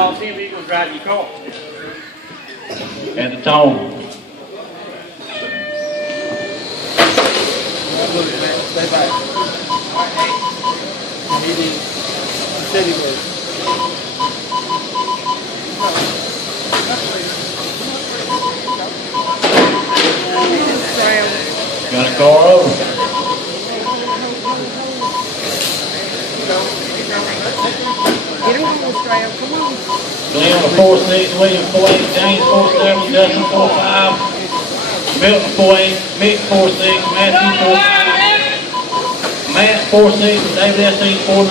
Call him, he gonna drive your car. At the tone. Stay back. He said he was. Got a car over. Get him on the trail, come on. Glenn with 4-6, William 4-8, James 4-7, Justin 4-5, Milton 4-8, Mick 4-6, Matthew 4-5, Matt 4-6, David S.E. 4-9.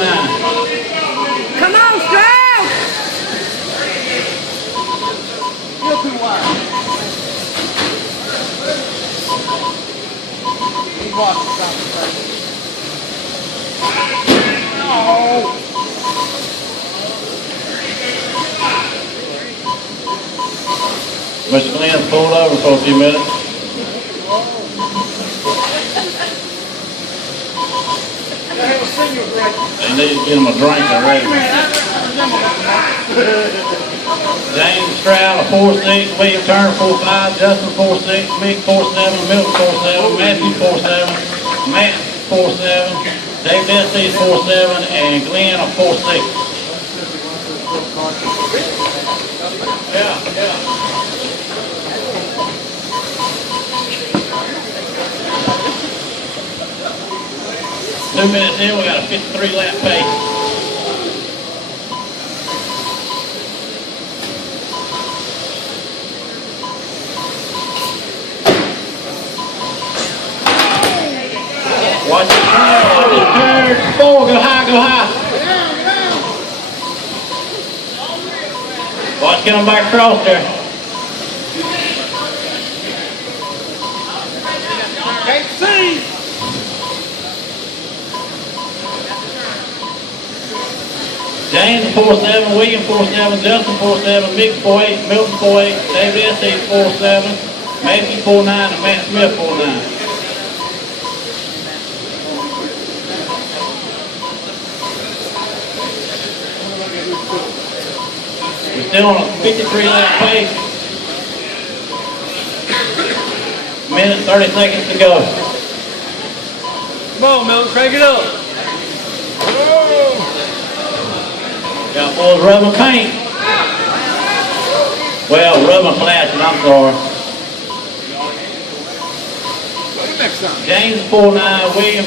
Come on, Stroud! Still too wide. He's watching something. Oh! Mr. Glenn pulled over for a few minutes. They need to get him a drink already. James Stroud 4-6, William Turner 4-5, Justin 4-6, Mick 4-7, Milton 4-7, Matthew 4-7, Matt 4-7, David S.E. 4-7, and Glenn a 4-6. Yeah. 2 minutes in, we got a 53 lap pace. Watch it turn, watch it turn. 4, go high, go high. Watch, get him back across there. Can't see! James 4-7, William 4-7, Justin 4-7, Mick 4-8, Milton 4-8, David S.E. 4-7, Matthew 4-9, and Matt Smith 4-9. We're still on a 53 lap pace. Minute 30 seconds to go. Come on, Milton, crank it up. Got boys rubbing paint. Well, rubbing flashing, I'm sorry. Next time. James 4-9, William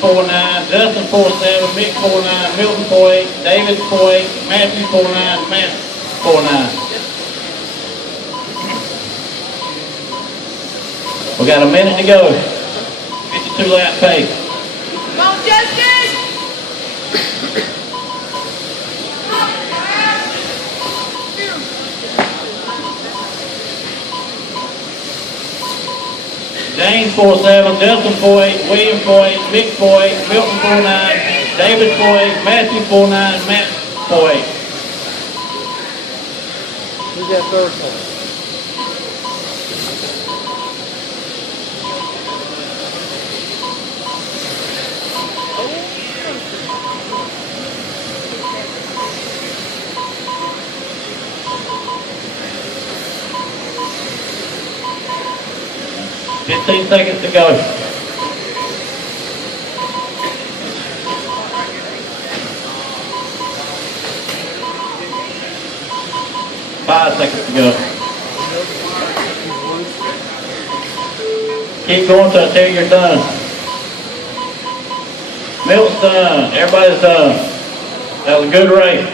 4-9, Justin 4-7, Mick 4-9, Milton 4-8, David 4-8, Matthew 4-9, Matt 4-9. We got a minute to go. 52 lap pace. Come on, Justin! James 4-7, Justin 4-8, William 4-8, Mick 4-8, Milton 4-9, David 4-8, Matthew 4-9, and Matt 4-8. Who's that third one? 15 seconds to go. 5 seconds to go. Keep going till I tell you you're done. Milt's done. Everybody's done. That was a good race.